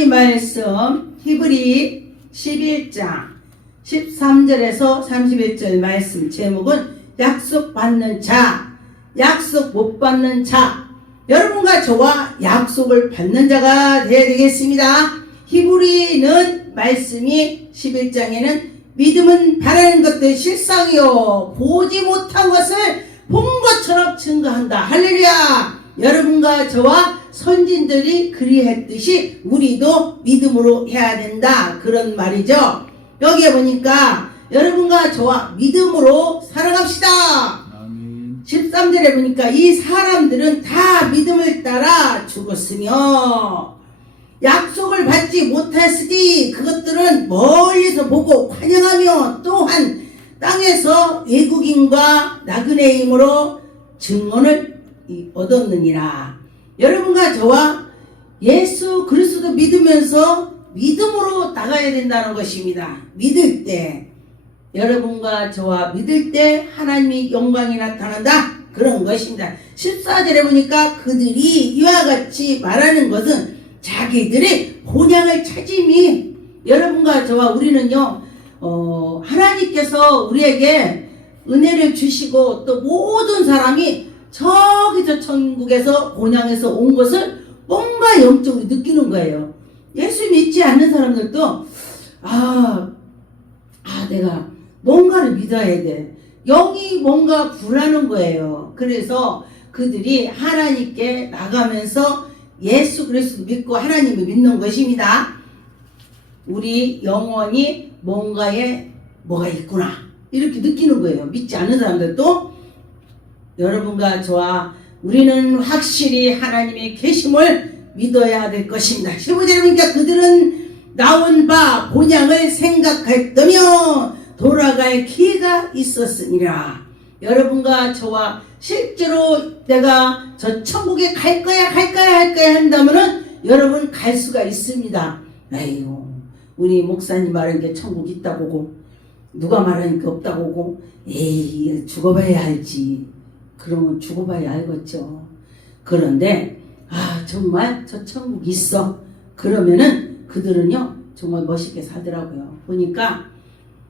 하나님 말씀 히브리 11장 13절에서 31절 말씀 제목은 약속받는 자, 약속 못 받는 자. 여러분과 저와 약속을 받는 자가 되어야 되겠습니다. 히브리는 말씀이 11장에는 믿음은 바라는 것들 실상이요 보지 못한 것을 본 것처럼 증거한다. 할렐루야. 여러분과 저와 선진들이 그리했듯이 우리도 믿음으로 해야 된다. 그런 말이죠. 여기에 보니까 여러분과 저와 믿음으로 살아갑시다. 아멘. 13절에 보니까 이 사람들은 다 믿음을 따라 죽었으며 약속을 받지 못했으니 그것들은 멀리서 보고 환영하며 또한 땅에서 외국인과 나그네의 힘으로 증언을 얻었느니라. 여러분과 저와 예수 그리스도 믿으면서 믿음으로 나가야 된다는 것입니다. 믿을 때, 여러분과 저와 믿을 때 하나님의 영광이 나타난다. 그런 것입니다. 14절에 보니까 그들이 이와 같이 말하는 것은 자기들의 본향을 찾음이, 여러분과 저와 우리는요, 하나님께서 우리에게 은혜를 주시고 또 모든 사람이 저기서 천국에서 본향에서 온 것을 뭔가 영적으로 느끼는 거예요. 예수 믿지 않는 사람들도 내가 뭔가를 믿어야 돼. 영이 뭔가 불하는 거예요. 그래서 그들이 하나님께 나가면서 예수 그리스도 믿고 하나님을 믿는 것입니다. 우리 영혼이 뭔가에 뭐가 있구나 이렇게 느끼는 거예요. 믿지 않는 사람들도. 여러분과 저와 우리는 확실히 하나님의 계심을 믿어야 될 것입니다. 15절에 보니까 그들은 나온 바 본향을 생각했더며 돌아갈 기회가 있었으니라. 여러분과 저와 실제로 내가 저 천국에 갈 거야 한다면은 여러분 갈 수가 있습니다. 아이고 우리 목사님 말한 게 천국 있다고 보고 누가 말하니까 없다고 보고 에이 죽어봐야 알지. 그러면 죽어봐야 알겠죠. 그런데 정말 저 천국 있어. 그러면은 그들은요 정말 멋있게 살더라고요. 보니까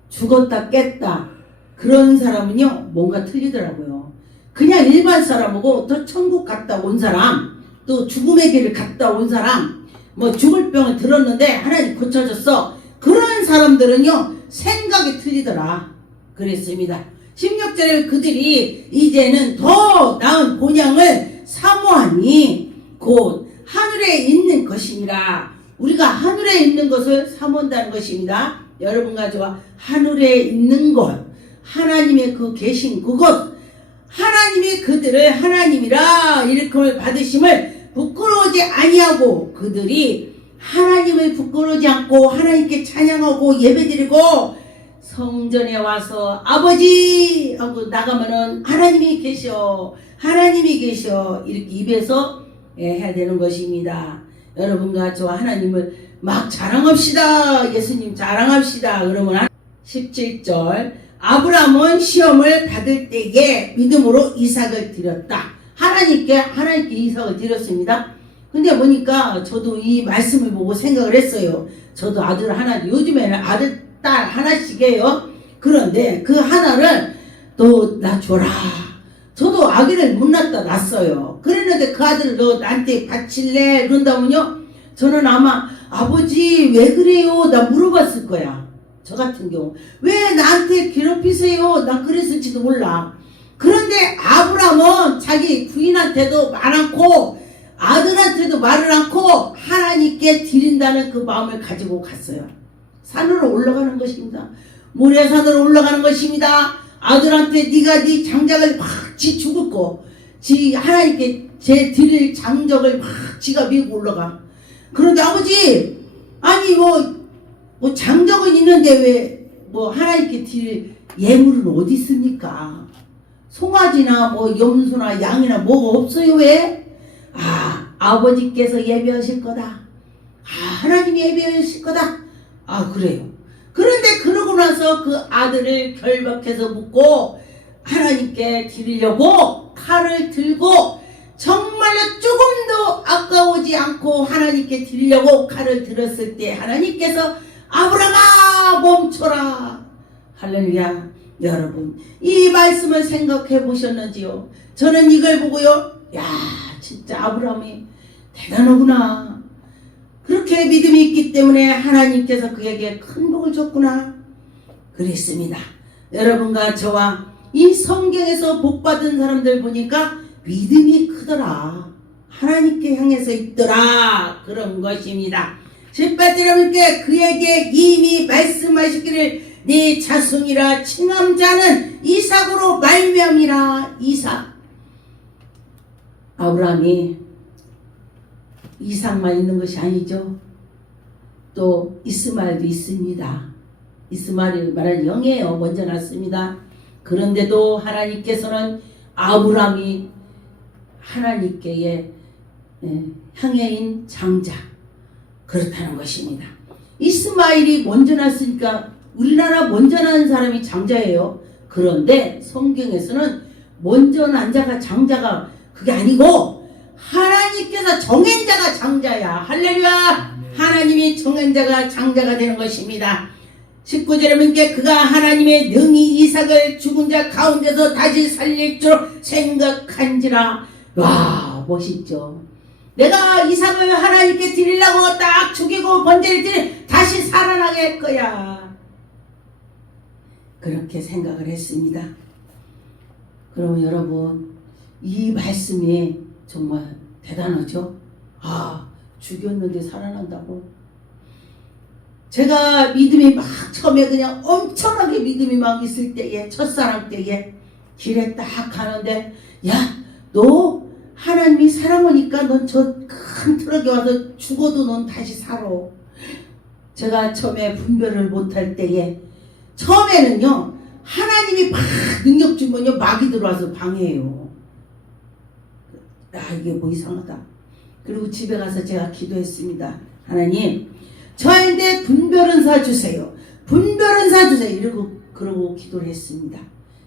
죽었다 깼다 그런 사람은요 뭔가 틀리더라고요. 그냥 일반 사람하고 또 천국 갔다 온 사람, 또 죽음의 길을 갔다 온 사람, 뭐 죽을 병을 들었는데 하나님 고쳐줬어. 그런 사람들은요 생각이 틀리더라. 그랬습니다. 16절에 그들이 이제는 더 나은 본향을 사모하니 곧 하늘에 있는 것이니라. 우리가 하늘에 있는 것을 사모한다는 것입니다. 여러분과 저와 하늘에 있는 것, 하나님의 그 계신 그것, 하나님이 그들을 하나님이라 일컬음을 받으심을 부끄러워하지 아니하고 그들이 하나님을 부끄러워하지 않고 하나님께 찬양하고 예배드리고 성전에 와서 아버지 하고 나가면은 하나님이 계셔 이렇게 입에서 해야 되는 것입니다. 여러분과 저와 하나님을 막 자랑합시다. 예수님 자랑합시다. 그러면 17절 아브라함은 시험을 받을 때에 믿음으로 이삭을 드렸다. 하나님께 이삭을 드렸습니다. 근데 보니까 저도 이 말씀을 보고 생각을 했어요. 저도 아들 하나, 요즘에는 아들 딸 하나씩이에요. 그런데 그 하나를 너 나 줘라. 저도 아기를 못 낳았어요. 그랬는데 그 아들을 너 나한테 바칠래? 그런다면요 저는 아마 아버지 왜 그래요? 나 물어봤을 거야. 저 같은 경우 왜 나한테 괴롭히세요? 나 그랬을지도 몰라. 그런데 아브라함은 자기 부인한테도 말 않고 아들한테도 말을 않고 하나님께 드린다는 그 마음을 가지고 갔어요. 산으로 올라가는 것입니다. 모래산으로 올라가는 것입니다. 아들한테 네가 네 장작을 막 지 죽을 거 지 하나님께 제 드릴 장적을 막 지가 밀고 올라가. 그런데 아버지 아니 뭐 장적은 있는데 왜 뭐 하나님께 드릴 예물은 어디 있습니까? 송아지나 뭐 염소나 양이나 뭐가 없어요. 왜? 아버지께서 예배하실 거다. 하나님이 예배하실 거다. 그래요. 그런데 그러고 나서 그 아들을 결박해서 묶고 하나님께 드리려고 칼을 들고 정말로 조금도 아까우지 않고 하나님께 드리려고 칼을 들었을 때 하나님께서 아브라함아 멈춰라. 할렐루야. 여러분 이 말씀을 생각해 보셨는지요? 저는 이걸 보고요, 야 진짜 아브라함이 대단하구나. 그렇게 믿음이 있기 때문에 하나님께서 그에게 큰 복을 줬구나 그랬습니다. 여러분과 저와 이 성경에서 복받은 사람들 보니까 믿음이 크더라, 하나님께 향해서 있더라, 그런 것입니다. 18절 여러분께 그에게 이미 말씀하시기를 네 자손이라 칭함 자는 이삭으로 말미암이라. 이삭. 아브라함이 이삭만 있는 것이 아니죠. 또 이스마엘도 있습니다. 이스마엘이 말하는 영이에요. 먼저 났습니다. 그런데도 하나님께서는 아브라함이 하나님께의 향해인 장자 그렇다는 것입니다. 이스마엘이 먼저 났으니까 우리나라 먼저 난 사람이 장자예요. 그런데 성경에서는 먼저 난 자가 장자가 그게 아니고 하나님께서 정한 자가 장자야. 할렐루야. 하나님이 정한 자가 장자가 되는 것입니다. 19절 여러분께 그가 하나님의 능히 이삭을 죽은 자 가운데서 다시 살릴 줄 생각한지라. 와 멋있죠. 내가 이삭을 하나님께 드리려고 딱 죽이고 번제를 드리 다시 살아나게 할 거야. 그렇게 생각을 했습니다. 그럼 여러분 이 말씀이 정말 대단하죠. 아 죽였는데 살아난다고. 제가 믿음이 막 처음에 그냥 엄청나게 믿음이 막 있을 때에 첫사랑 때에 길에 딱 가는데 야 너 하나님이 사랑하니까 넌 저 큰 트럭에 와서 죽어도 넌 다시 살아. 제가 처음에 분별을 못할 때에 처음에는요 하나님이 막 능력 주면요 마귀 들어와서 방해해요. 아 이게 뭐 이상하다. 그리고 집에 가서 제가 기도했습니다. 하나님 저한테 분별은사 주세요. 분별은사 주세요. 그러고 기도를 했습니다.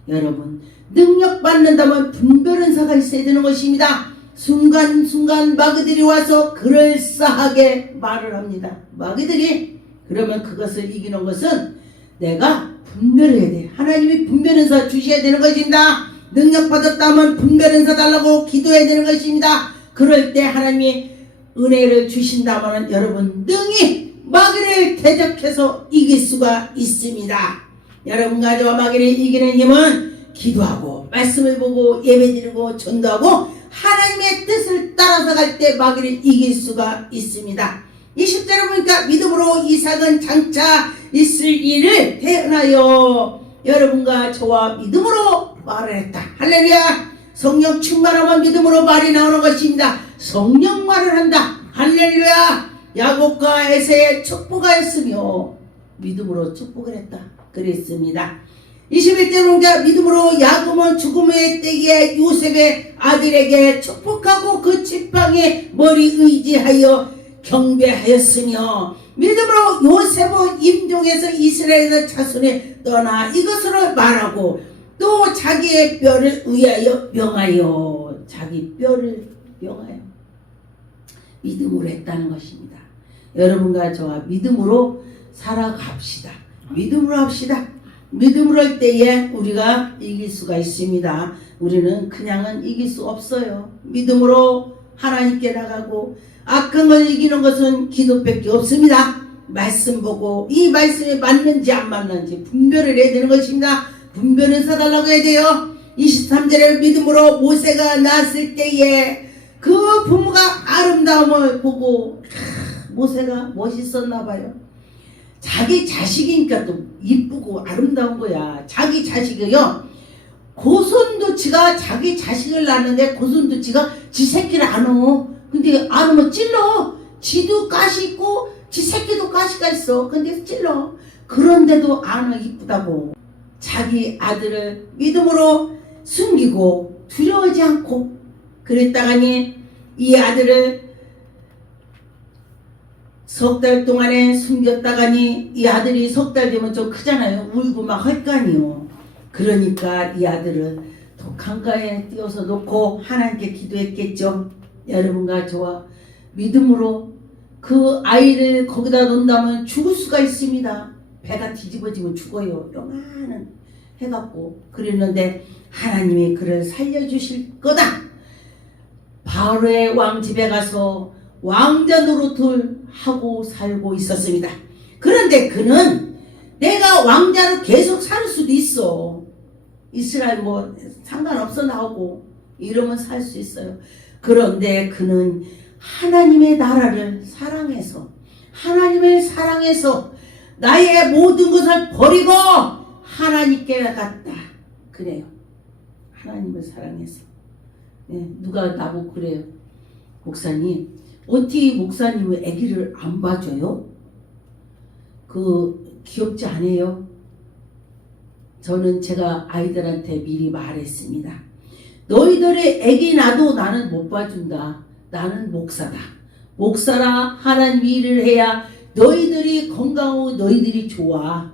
여러분 능력 받는다면 분별은사가 있어야 되는 것입니다. 순간순간 마귀들이 와서 그럴싸하게 말을 합니다. 마귀들이 그러면 그것을 이기는 것은 내가 분별해야 돼. 하나님이 분별은사 주셔야 되는 것입니다. 능력 받았다면 분별은사 달라고 기도해야 되는 것입니다. 그럴 때 하나님이 은혜를 주신다면 여러분 능히 마귀를 대적해서 이길 수가 있습니다. 여러분과 저와 마귀를 이기는 힘은 기도하고 말씀을 보고 예배드리고 전도하고 하나님의 뜻을 따라서 갈 때 마귀를 이길 수가 있습니다. 20절에 보니까 믿음으로 이삭은 장차 있을 일을 대언하여 여러분과 저와 믿음으로 말을 했다. 할렐루야. 성령 충만하면 믿음으로 말이 나오는 것입니다. 성령 말을 한다. 할렐루야. 야곱과 에서의 축복하였으며 믿음으로 축복을 했다. 그랬습니다. 21절 보니까 믿음으로 야곱은 죽음의 때에 요셉의 아들에게 축복하고 그 지팡이에 머리 의지하여 경배하였으며 믿음으로 요셉은 임종에서 이스라엘의 자손에 떠나 이것으로 말하고 또 자기의 뼈를 의하여 명하여 자기 뼈를 명하여 믿음으로 했다는 것입니다. 여러분과 저와 믿음으로 살아갑시다. 믿음으로 합시다. 믿음으로 할 때에 우리가 이길 수가 있습니다. 우리는 그냥은 이길 수 없어요. 믿음으로 하나님께 나가고 악행을 이기는 것은 기도밖에 없습니다. 말씀 보고 이 말씀이 맞는지 안 맞는지 분별을 해야 되는 것입니다. 분별을 사달라고 해야 돼요. 23절에 믿음으로 모세가 낳았을 때에 그 부모가 아름다움을 보고 모세가 멋있었나 봐요. 자기 자식이니까 또 이쁘고 아름다운 거야. 자기 자식이요. 고손도치가 자기 자식을 낳는데 고손도치가 지 새끼를 안 어. 근데 안 오면 찔러. 지도 가시 있고 지 새끼도 가시가 있어. 근데 찔러. 그런데도 안 어. 이쁘다고. 자기 아들을 믿음으로 숨기고 두려워하지 않고 그랬다가니 이 아들을 석 달 동안에 숨겼다가니 이 아들이 석 달 되면 좀 크잖아요. 울고 막 할 거 아니요. 그러니까 이 아들을 또 강가에 띄워서 놓고 하나님께 기도했겠죠. 여러분과 저와 믿음으로 그 아이를 거기다 놓는다면 죽을 수가 있습니다. 배가 뒤집어지면 죽어요. 요만한 해갖고 그랬는데 하나님이 그를 살려주실 거다. 바로의 왕 집에 가서 왕자 노릇을 하고 살고 있었습니다. 그런데 그는 내가 왕자로 계속 살 수도 있어. 이스라엘 뭐 상관없어 나오고 이러면 살 수 있어요. 그런데 그는 하나님의 나라를 사랑해서 하나님을 사랑해서 나의 모든 것을 버리고 하나님께 갔다. 그래요. 하나님을 사랑해서. 네, 누가 나보고 그래요. 목사님, 어떻게 목사님은 아기를 안 봐줘요? 그 귀엽지 않아요? 저는 제가 아이들한테 미리 말했습니다. 너희들의 아기 낳아도 나는 못 봐준다. 나는 목사다. 목사라 하나님 일을 해야 너희들이 건강하고 너희들이 좋아.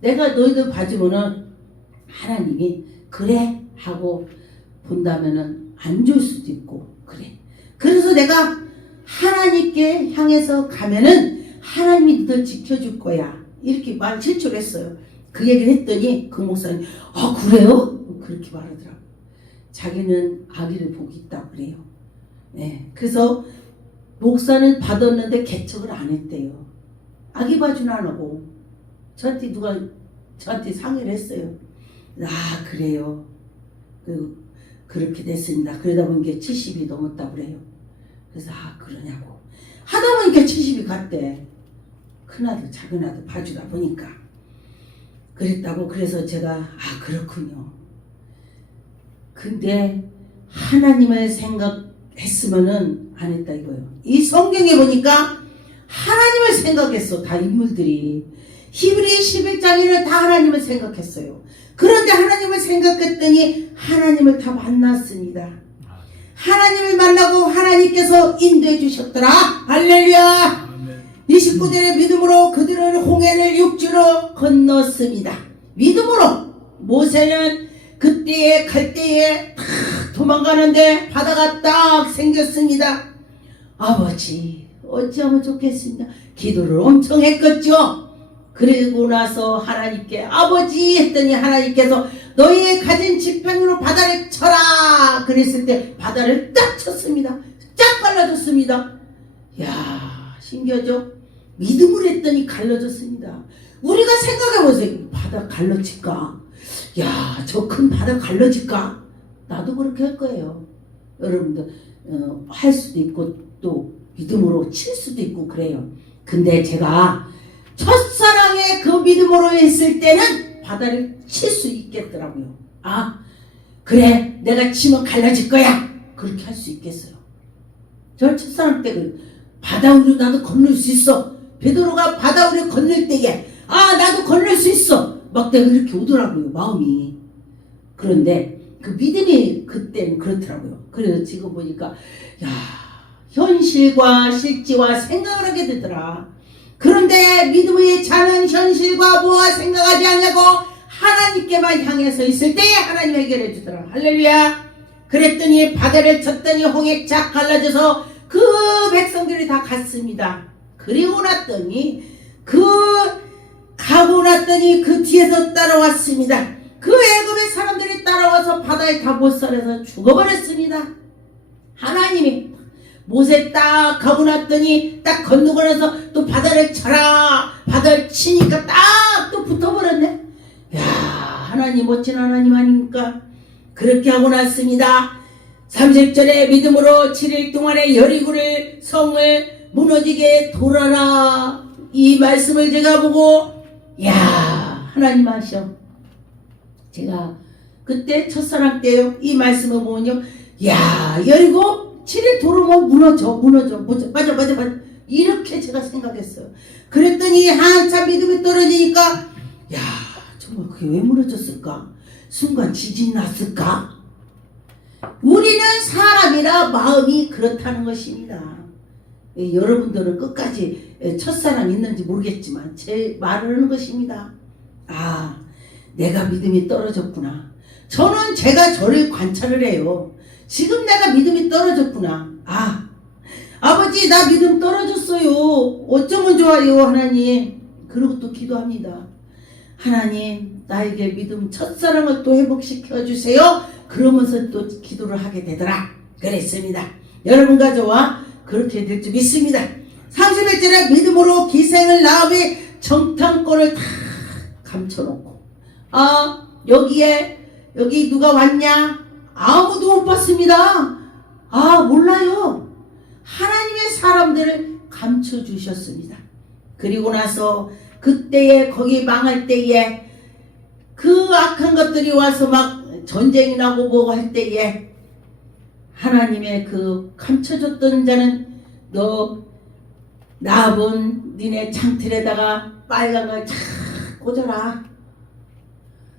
내가 너희들 봐주면은 하나님이 그래 하고 본다면은 안 줄 수도 있고 그래. 그래서 내가 하나님께 향해서 가면은 하나님이 너를 지켜줄 거야. 이렇게 말 제출했어요. 그 얘기를 했더니 그 목사님 아 그래요? 그렇게 말하더라고. 자기는 아기를 보고 있다고 그래요. 네. 그래서 목사는 받았는데 개척을 안 했대요. 아기 봐주는 안 하고 저한테 누가 저한테 상의를 했어요. 아 그래요. 그렇게 됐습니다. 그러다 보니까 70이 넘었다고 그래요. 그래서 아 그러냐고 하다 보니까 70이 갔대. 큰아들 작은아들 봐주다 보니까 그랬다고. 그래서 제가 아 그렇군요. 근데 하나님을 생각했으면은 안 했다 이거예요. 이 성경에 보니까 하나님을 생각했어. 다 인물들이 히브리 11장에는 다 하나님을 생각했어요. 그런데 하나님을 생각했더니 하나님을 다 만났습니다. 하나님을 만나고 하나님께서 인도해 주셨더라. 할렐루야. 29절의 믿음으로 그들은 홍해를 육지로 건넜습니다. 믿음으로 모세는 그때에 갈 때에 탁 도망가는데 바다가 딱 생겼습니다. 아버지 어찌하면 좋겠습니까? 기도를 엄청 했겠죠. 그리고 나서 하나님께 아버지 했더니 하나님께서 너희의 가진 지팡이로 바다를 쳐라 그랬을 때 바다를 딱 쳤습니다. 쫙 갈라졌습니다. 이야 신기하죠? 믿음으로 했더니 갈라졌습니다. 우리가 생각해보세요. 바다 갈라질까? 야 저 큰 바다 갈라질까? 나도 그렇게 할 거예요. 여러분들 할 수도 있고 또 믿음으로 칠 수도 있고 그래요. 근데 제가 첫사랑에 그 믿음으로 했을 때는 바다를 칠 수 있겠더라고요. 아 그래 내가 치면 갈라질 거야. 그렇게 할 수 있겠어요. 저 첫사랑 때 바다 위로 나도 건널 수 있어. 베드로가 바다 위로 건널 때에 아 나도 건널 수 있어. 막 내가 그렇게 오더라고요. 마음이. 그런데 그 믿음이 그때는 그렇더라고요. 그래서 지금 보니까 야 현실과 실지와 생각을 하게 되더라. 그런데 믿음의 자는 현실과 뭐와 생각하지 않냐고 하나님께만 향해서 있을 때에 하나님 해결해 주더라. 할렐루야. 그랬더니 바다를 쳤더니 홍해 쫙 갈라져서 그 백성들이 다 갔습니다. 그리고 났더니 가고 났더니 그 뒤에서 따라왔습니다. 그 애굽의 사람들이 따라와서 바다에 다 못 살아서 죽어버렸습니다. 하나님이 모세 딱 가고 났더니 딱 건너고 나서 또 바다를 쳐라. 바다를 치니까 딱 또 붙어버렸네. 야 하나님 멋진 하나님 아닙니까? 그렇게 하고 났습니다. 30절에 믿음으로 7일 동안에 여리고를 성을 무너지게 돌아라. 이 말씀을 제가 보고 야 하나님 하셔. 제가 그때 첫사랑 때요. 이 말씀을 보면요. 야 여리고 7일 돌으면 무너져. 맞아. 이렇게 제가 생각했어요. 그랬더니 한참 믿음이 떨어지니까 야 정말 그게 왜 무너졌을까? 순간 지진이 났을까? 우리는 사람이라 마음이 그렇다는 것입니다. 여러분들은 끝까지 첫사랑 있는지 모르겠지만 제 말을 하는 것입니다. 아 내가 믿음이 떨어졌구나. 저는 제가 저를 관찰을 해요. 지금 내가 믿음이 떨어졌구나. 아버지 나 믿음 떨어졌어요. 어쩌면 좋아요 하나님. 그리고 또 기도합니다. 하나님 나에게 믿음 첫사랑을 또 회복시켜 주세요. 그러면서 또 기도를 하게 되더라. 그랬습니다. 여러분과 저와 그렇게 될 줄 믿습니다. 31절에 믿음으로 기생을 낳음에 정탐꾼을 다 감춰놓고 여기 누가 왔냐? 아무도 못 봤습니다. 몰라요. 하나님의 사람들을 감춰주셨습니다. 그리고 나서 그때에 거기 망할 때에 그 악한 것들이 와서 막 전쟁이 나고 뭐고 할 때에 하나님의 그 감춰줬던 자는 너 나본 니네 창틀에다가 빨간 걸 착 꽂아라.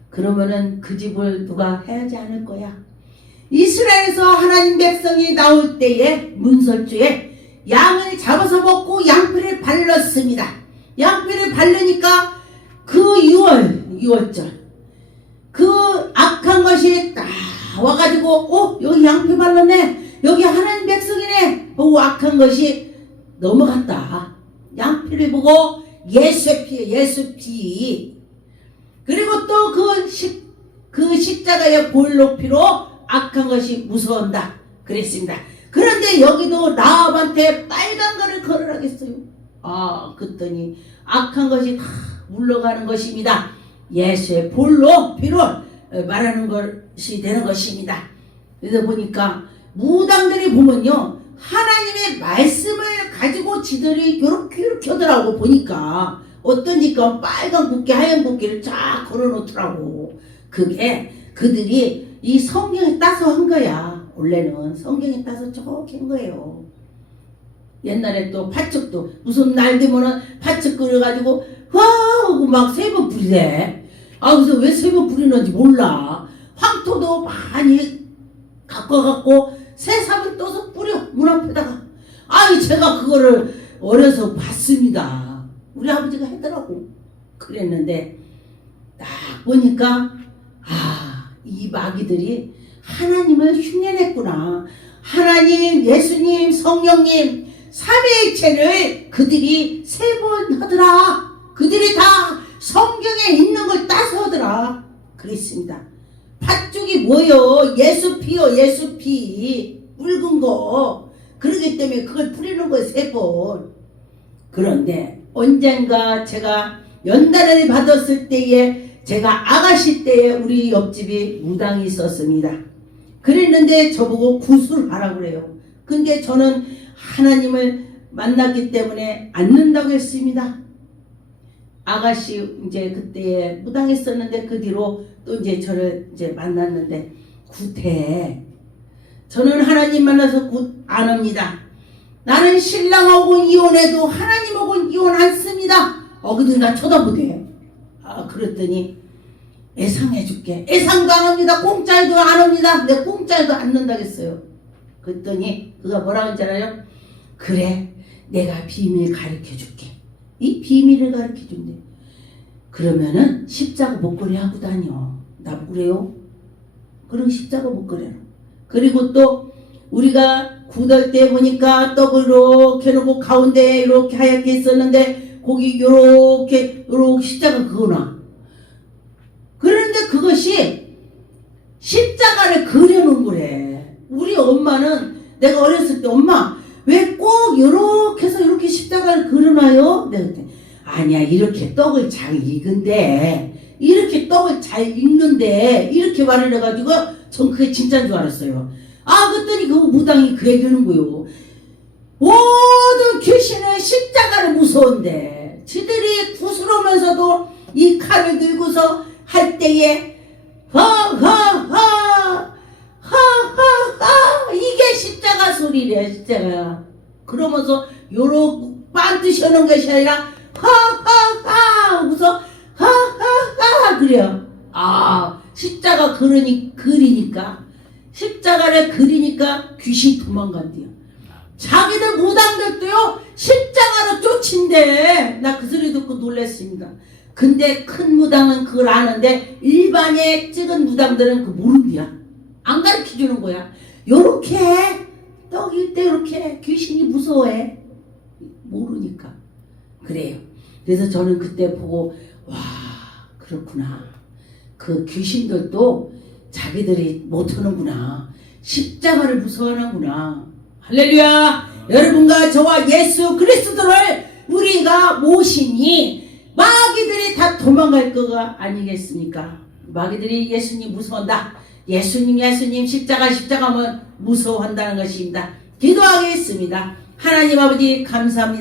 그러면은 그 집을 누가 해야지 않을 거야. 이스라엘에서 하나님 백성이 나올 때에 문설주에 양을 잡아서 먹고 양피를 발랐습니다. 양피를 바르니까 그 6월절 그 악한 것이 딱 와가지고 여기 양피 발랐네. 여기 하나님 백성이네. 보고 악한 것이 넘어갔다. 양피를 보고 예수의 피, 예수 피. 그리고 또 그 십자가의 골 높이로 악한 것이 무서운다. 그랬습니다. 그런데 여기도 라합한테 빨간 거를 걸으라겠어요. 그랬더니 악한 것이 다 물러가는 것입니다. 예수의 볼로 피로 말하는 것이 되는 것입니다. 그래서 보니까 무당들이 보면요 하나님의 말씀을 가지고 지들이 이렇게 하더라고. 보니까 어떠니까 빨간 국기 하얀 국기를 쫙 걸어놓더라고. 그게 그들이 이 성경에 따서 한 거야. 원래는 성경에 따서 저렇게 한 거예요. 옛날에 또 파측도 무슨 날 되면은 파측 끓여가지고 와 하고 막 3번 뿌리래. 그래서 왜 3번 뿌리는지 몰라. 황토도 많이 갖고 새삼을 떠서 뿌려 문 앞에다가. 제가 그거를 어려서 봤습니다. 우리 아버지가 하더라고. 그랬는데 딱 보니까 이 마귀들이 하나님을 흉내냈구나. 하나님, 예수님, 성령님 삼위일체를 그들이 3번 하더라. 그들이 다 성경에 있는 걸 따서 하더라. 그랬습니다. 팥죽이 뭐요? 예수 피요, 예수 피. 붉은 거. 그러기 때문에 그걸 뿌리는 거예요, 3번. 그런데 언젠가 제가 연단을 받았을 때에 제가 아가씨 때에 우리 옆집이 무당이 있었습니다. 그랬는데 저보고 구술하라고 그래요. 근데 저는 하나님을 만났기 때문에 앉는다고 했습니다. 아가씨 이제 그때 무당했었는데 그 뒤로 또 이제 저를 이제 만났는데 굿해. 저는 하나님 만나서 굿 안 합니다. 나는 신랑하고 이혼해도 하나님하고 이혼 안 씁니다. 그들 나 쳐다보게. 그랬더니 애상해줄게. 애상도 안 합니다. 공짜에도 안 합니다. 내 공짜에도 안 넣는다겠어요. 그랬더니 그가 뭐라고 하는지 알아요? 그래 내가 비밀 가르쳐줄게. 이 비밀을 가르쳐준대. 그러면은 십자가 목걸이 하고 다녀. 나 그래요? 그리고 십자가 목걸이 하라. 그리고 또 우리가 구달 때 보니까 떡을 이렇게 놓고 가운데 이렇게 하얗게 있었는데 거기 요렇게 십자가 그거나. 그런데 그것이 십자가를 그려놓은 거래. 우리 엄마는 내가 어렸을 때 엄마 왜 꼭 요렇게 해서 이렇게 십자가를 그려놔요? 내가 그때 아니야 이렇게 떡을 잘 익은데 이렇게 떡을 잘 익는데 이렇게 말을 해가지고 전 그게 진짜인 줄 알았어요. 그랬더니 그 무당이 그 얘기하는 거요. 모든 귀신은 십자가를 무서운데 지들이 구스러면서도 이 칼을 들고서 할 때에 허허허 이게 십자가 소리래. 십자가 그러면서 요렇게 반드시 하는 것이 아니라 허허허 하고서 허허허 그래요. 십자가 그리니까 십자가를 그리니까 귀신이 도망간대요. 자기들 무당들도요 십자가로 쫓인대. 나 그 소리 듣고 놀랐습니다. 근데 큰 무당은 그걸 아는데 일반의 찍은 무당들은 그거 모르는 거야. 안 가르쳐 주는 거야. 요렇게 떡일 때 이렇게 귀신이 무서워해. 모르니까. 그래요. 그래서 저는 그때 보고 와 그렇구나. 그 귀신들도 자기들이 못하는구나. 십자가를 무서워하는구나. 할렐루야. 여러분과 저와 예수 그리스도를 우리가 모시니 마귀들이 다 도망갈 거가 아니겠습니까? 마귀들이 예수님 무서워한다. 예수님 십자가 하면 무서워한다는 것입니다. 기도하겠습니다. 하나님 아버지 감사합니다.